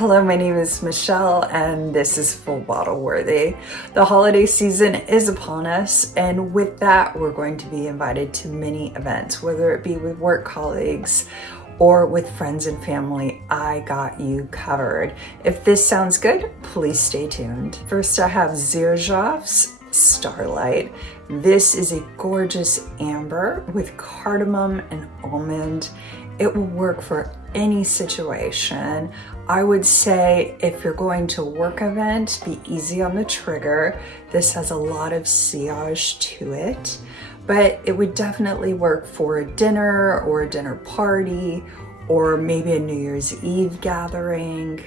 Hello, my name is Michelle and this is Full Bottle Worthy. The holiday season is upon us, and with that we're going to be invited to many events, whether it be with work colleagues or with friends and family. I got you covered. If this sounds good, please stay tuned. First I have Xerjoff's Starlight. This is a gorgeous amber with cardamom and almond. It will work for any situation. I would say if you're going to a work event, be easy on the trigger. This has a lot of sillage to it, but it would definitely work for a dinner or a dinner party or maybe a New Year's Eve gathering.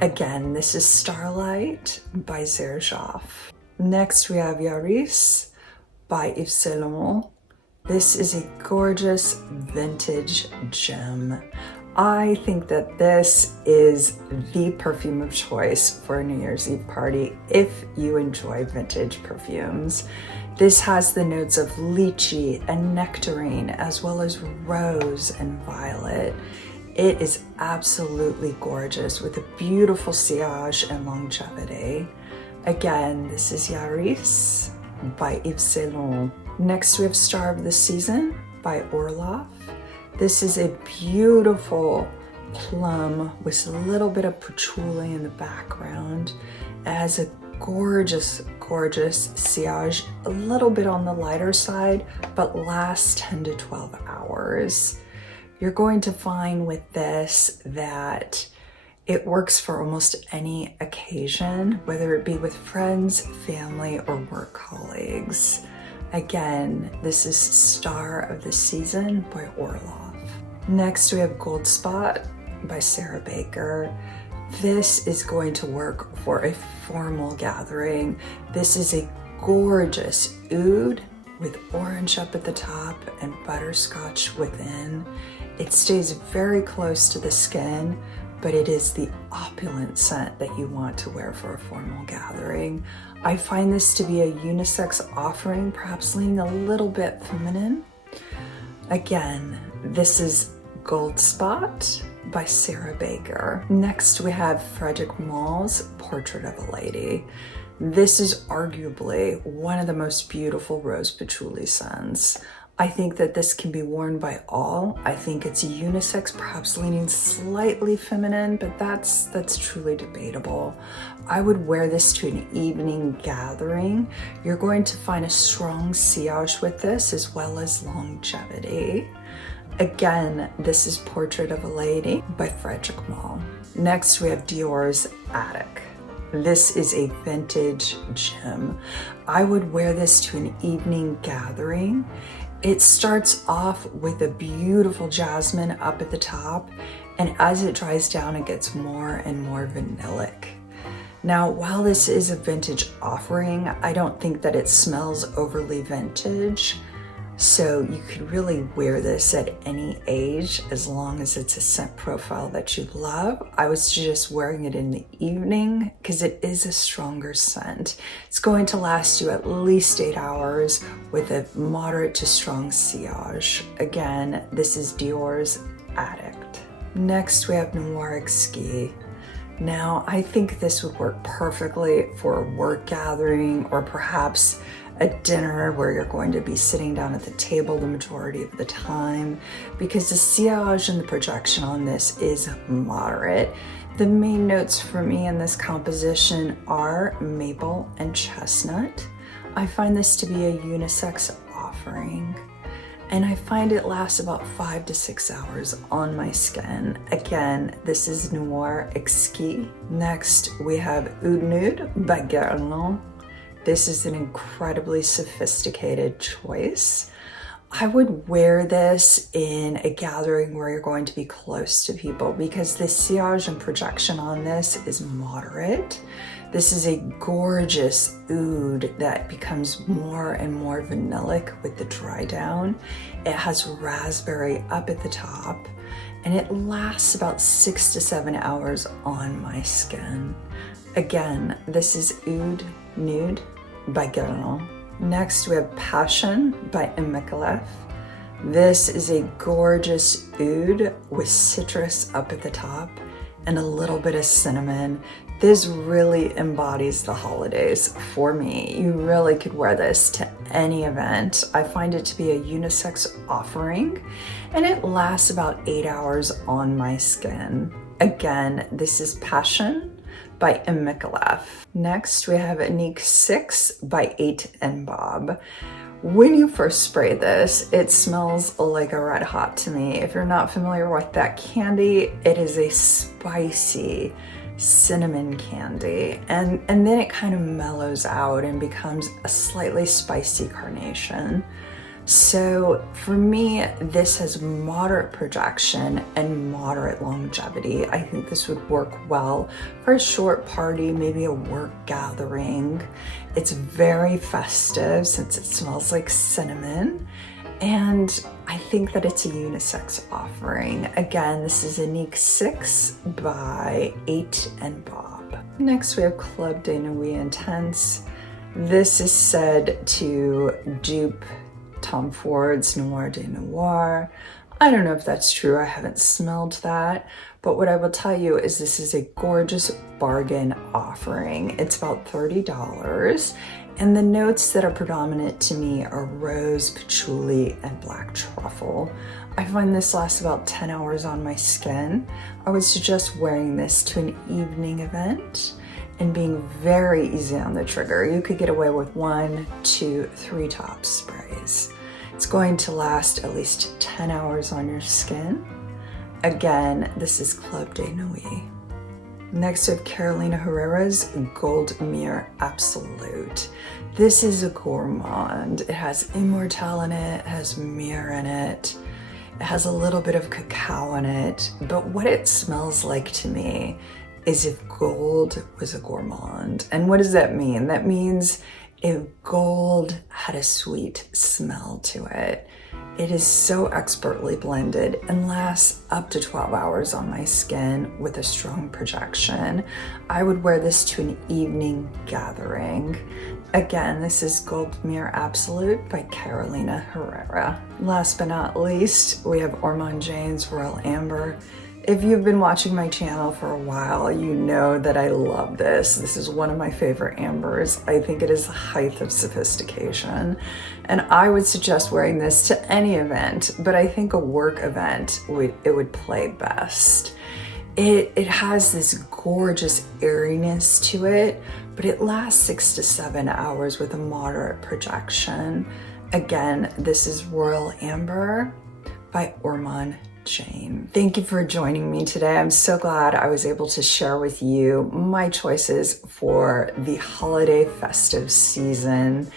Again, this is Starlight by Xerjoff. Next we have Yvresse by Yves. This is a gorgeous vintage gem. I think that this is the perfume of choice for a New Year's Eve party if you enjoy vintage perfumes. This has the notes of lychee and nectarine as well as rose and violet. It is absolutely gorgeous with a beautiful sillage and longevity. Again, this is Yvresse by Yves. Next we have Star of the Season by Orlov. This is a beautiful plum with a little bit of patchouli in the background. It has a gorgeous, gorgeous sillage, a little bit on the lighter side, but lasts 10 to 12 hours. You're going to find with this that it works for almost any occasion, whether it be with friends, family, or work colleagues. Again, this is Star of the Season by Orlov. Next, we have Gold Spot by Sarah Baker. This is going to work for a formal gathering. This is a gorgeous oud with orange up at the top and butterscotch within. It stays very close to the skin, but it is the opulent scent that you want to wear for a formal gathering. I find this to be a unisex offering, perhaps leaning a little bit feminine. Again, this is Gold Spot by Sarah Baker. Next we have Frederic Malle's Portrait of a Lady. This is arguably one of the most beautiful rose patchouli scents. I think that this can be worn by all. I think it's unisex, perhaps leaning slightly feminine, but that's truly debatable. I would wear this to an evening gathering. You're going to find a strong sillage with this as well as longevity. Again, this is Portrait of a Lady by Frederic Malle. Next, we have Dior's Addict. This is a vintage gem. I would wear this to an evening gathering. It starts off with a beautiful jasmine up at the top, and as it dries down, it gets more and more vanillic. Now, while this is a vintage offering, I don't think that it smells overly vintage. So you could really wear this at any age as long as it's a scent profile that you love. I would suggest wearing it in the evening because it is a stronger scent. It's going to last you at least 8 hours with a moderate to strong sillage. Again, this is Dior's Addict. Next we have Noir Equis. Now, I think this would work perfectly for a work gathering or perhaps a dinner where you're going to be sitting down at the table the majority of the time because the sillage and the projection on this is moderate. The main notes for me in this composition are maple and chestnut. I find this to be a unisex offering, and I find it lasts about 5 to 6 hours on my skin. Again, this is Noir Equis. Next, we have Oud Nude by Guerlain. This is an incredibly sophisticated choice. I would wear this in a gathering where you're going to be close to people because the sillage and projection on this is moderate. This is a gorgeous oud that becomes more and more vanillic with the dry down. It has raspberry up at the top, and it lasts about 6 to 7 hours on my skin. Again, this is Oud Nude by Guerlain. Next, we have Passion by Micallef. This is a gorgeous oud with citrus up at the top and a little bit of cinnamon. This really embodies the holidays for me. You really could wear this to any event. I find it to be a unisex offering, and it lasts about 8 hours on my skin. Again, this is Passion by Micallef. Next, we have Annicke 6 by 8 and Bob. When you first spray this, it smells like a red hot to me. If you're not familiar with that candy, it is a spicy cinnamon candy, and then it kind of mellows out and becomes a slightly spicy carnation. So for me, this has moderate projection and moderate longevity. I think this would work well for a short party, maybe a work gathering. It's very festive since it smells like cinnamon, and I think that it's a unisex offering. Again, this is Annicke 6 by 8 and Bob. Next, we have Club de Nuit Intense. This is said to dupe Tom Ford's Noir de Noir. I don't know if that's true. I haven't smelled that. But what I will tell you is this is a gorgeous bargain offering. It's about $30. And the notes that are predominant to me are rose, patchouli, and black truffle. I find this lasts about 10 hours on my skin. I would suggest wearing this to an evening event and being very easy on the trigger. You could get away with 1, 2, 3 top sprays. It's going to last at least 10 hours on your skin. Again, this is Club de Nuit. Next we have Carolina Herrera's Gold Myrrh Absolute. This is a gourmand. It has immortelle in it, it has myrrh in it, it has a little bit of cacao in it, but what it smells like to me is if gold was a gourmand. And what does that mean? That means if gold had a sweet smell to it. It is so expertly blended and lasts up to 12 hours on my skin with a strong projection. I would wear this to an evening gathering. Again, this is Gold Myrrh Absolute by Carolina Herrera. Last but not least, we have Ormonde Jane's Royal Amber. If you've been watching my channel for a while, you know that I love this. This is one of my favorite ambers. I think it is the height of sophistication. And I would suggest wearing this to any event, but I think a work event, it would play best. It has this gorgeous airiness to it, but it lasts 6 to 7 hours with a moderate projection. Again, this is Royal Amber by Ormonde Jayne. Thank you for joining me today. I'm so glad I was able to share with you my choices for the holiday festive season.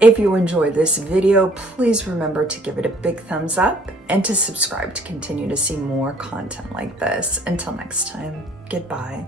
If you enjoyed this video, please remember to give it a big thumbs up and to subscribe to continue to see more content like this. Until next time, goodbye.